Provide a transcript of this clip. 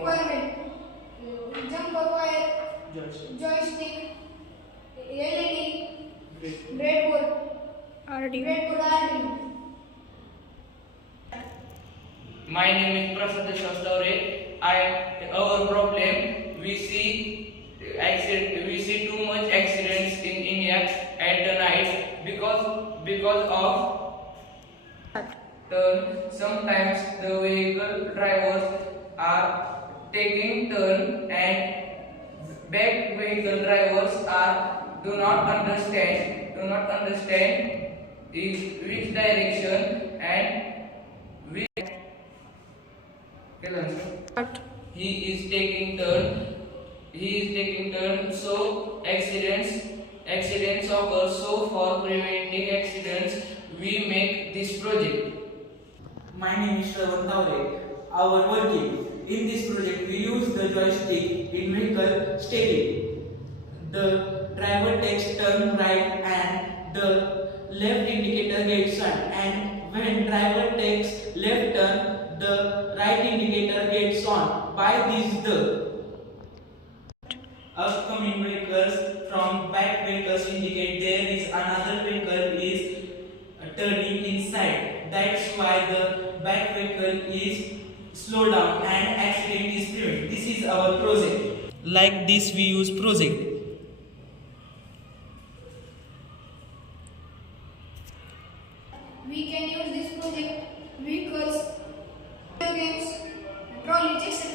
requirement, jump wire, joystick, LED, breadboard, RD. My name is Prasad Shastore. Our problem, we see too much accidents in India at the night because of sometimes the vehicle drivers are taking turn and back vehicle drivers do not understand which direction and which he is taking turn, so accidents occur. So for preventing accidents we make this project. My name is Taure. Our working in this project, we use the joystick in vehicle steering. The driver takes turn right and the left indicator gets on. And when driver takes left turn, the right indicator gets on. By this, the upcoming vehicles from back vehicles indicate there is another vehicle is turning inside. That's why the back vehicle is slow down and accident is prevented. This is our project. Like this we use project. We can use this project vehicles, games, trolleys, etc.